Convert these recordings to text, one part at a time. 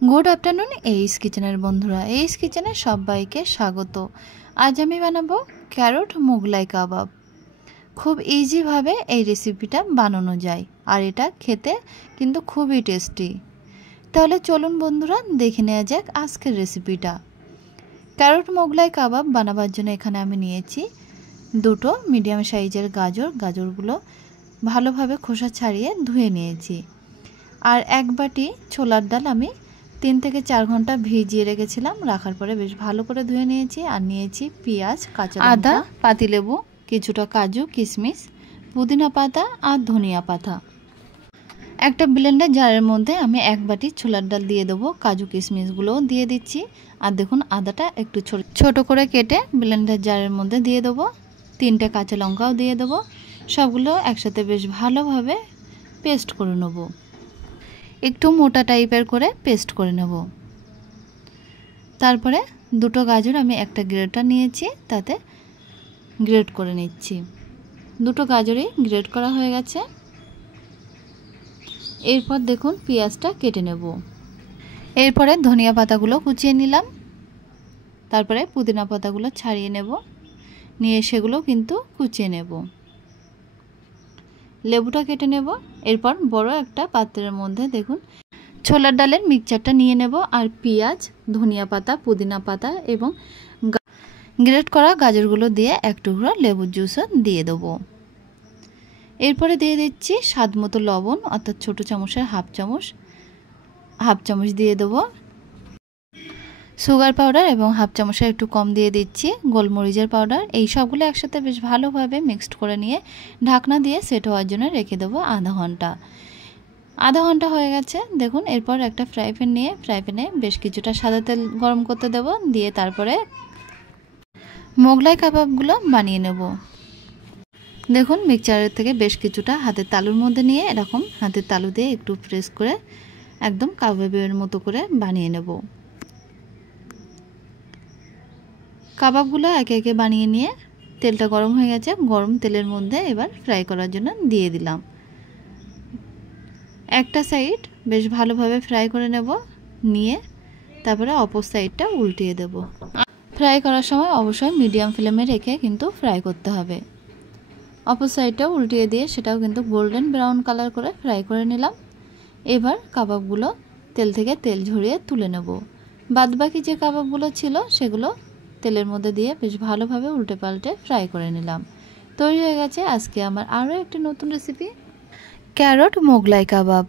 Good afternoon S किचेनर बंधुरा S किचेने सबाइके स्वागत। आज आमी बानाबो क्यारट मोगलाई काबाब। खूब इजी भावे এই রেসিপিটা বানানো যায় আর এটা খেতে কিন্তু খুবই টেস্টি। তাহলে চলুন বন্ধুরা দেখে নেওয়া যাক আজকের রেসিপিটা। ক্যারট মোগলাই কাবাব বানাবার জন্য এখানে আমি নিয়েছি দুটো মিডিয়াম সাইজের গাজরগুলো ভালোভাবে খোসা ছাড়িয়ে ধুয়ে নিয়েছি। আর এক বাটি ছোলার ডাল আমি 3 থেকে 4 ঘন্টা ভিজিয়ে রেখেছিলাম। রাখার পরে বেশ ভালো করে ধুয়ে নিয়েছি। আর নিয়েছি পেঁয়াজ, কাঁচা আদা, পাতিলেবু, কিছুটা কাজু কিশমিশ, পুদিনা পাতা আর ধনিয়া পাতা। একটা ব্লেন্ডার জারের মধ্যে আমি এক বাটি ছোলার ডাল দিয়ে দেবো, কাজু কিশমিশগুলোও দিয়ে দিচ্ছি। আর দেখুন আদাটা একটু ছোট করে কেটে ব্লেন্ডার জারের মধ্যে দিয়ে দেবো। 3টে কাঁচা লঙ্কাও দিয়ে দেবো। সবগুলো একসাথে বেশ ভালোভাবে পেস্ট করে নেব। একটু মোটা টাইপের করে পেস্ট করে নেব। তারপরে দুটো গাজর আমি একটা গ্রেটার নিয়েছি, তাতে গ্রেট করে নিচ্ছি। দুটো গাজরই গ্রেট করা হয়ে গেছে। এরপর দেখুন পেঁয়াজটা কেটে নেব। এরপরে ধনিয়া পাতাগুলো কুচিয়ে নিলাম। তারপরে পুদিনা পাতাগুলো ছাড়িয়ে নেব, নিয়ে সেগুলো কিন্তু কুচিয়ে নেব। লেবুটা কেটে নেব। এরপর বড় একটা পাত্রের মধ্যে দেখুন ছোলার ডালের মিক্সচারটা নিয়ে নেব। আর পেঁয়াজ, ধনিয়া পাতা, পুদিনা পাতা এবং গ্রেট করা গাজরগুলো দিয়ে এক টুকরো লেবুর জুসও দিয়ে দেবো। এরপরে দিয়ে দিচ্ছি স্বাদ মতো লবণ, অর্থাৎ ছোট চামচের হাফ চামচ দিয়ে দেবো। সুগার পাউডার এবং হাফ চামচের একটু কম দিয়ে দিচ্ছি গোলমরিচের পাউডার। এই সবগুলো একসাথে বেশ ভালোভাবে মিক্সড করে নিয়ে ঢাকনা দিয়ে সেট হওয়ার জন্য রেখে দেবো আধা ঘন্টা হয়ে গেছে দেখুন। এরপর একটা ফ্রাই প্যান নিয়ে ফ্রাই প্যানে বেশ কিছুটা সাদা তেল গরম করতে দেব, দিয়ে তারপরে মোগলাই কাবাবগুলো বানিয়ে নেব। দেখুন মিক্সচারের থেকে বেশ কিছুটা হাতের তালুর মধ্যে নিয়ে এরকম হাতের তালু দিয়ে একটু প্রেস করে একদম কাবাবের মতো করে বানিয়ে নেব। কাবাবগুলো একে একে বানিয়ে নিয়ে তেলটা গরম হয়ে গেছে, গরম তেলের মধ্যে এবার ফ্রাই করার জন্য দিয়ে দিলাম। একটা সাইড বেশ ভালোভাবে ফ্রাই করে নেব, নিয়ে তারপরে অপর সাইডটা উল্টিয়ে দেব। ফ্রাই করার সময় অবশ্যই মিডিয়াম ফ্লেমে রেখে কিন্তু ফ্রাই করতে হবে। অপর সাইডটাও উল্টিয়ে দিয়ে সেটাও কিন্তু গোল্ডেন ব্রাউন কালার করে ফ্রাই করে নিলাম। এবার কাবাবগুলো তেল থেকে তেল ঝরিয়ে তুলে নেব। বাদবাকি যে কাবাবগুলো ছিল সেগুলো তেলের মধ্যে দিয়ে বেশ ভালোভাবে উল্টে পাল্টে ফ্রাই করে নিলাম। তৈরি হয়ে গেছে আজকে আমার আরও একটি নতুন রেসিপি, ক্যারট মোগলাই কাবাব।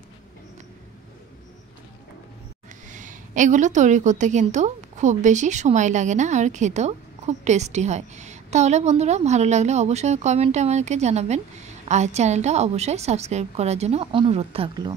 এগুলো তৈরি করতে কিন্তু খুব বেশি সময় লাগে না আর খেতেও খুব টেস্টি হয়। তাহলে বন্ধুরা ভালো লাগলে অবশ্যই কমেন্টে আমাকে জানাবেন, আর চ্যানেলটা অবশ্যই সাবস্ক্রাইব করার জন্য অনুরোধ থাকলো।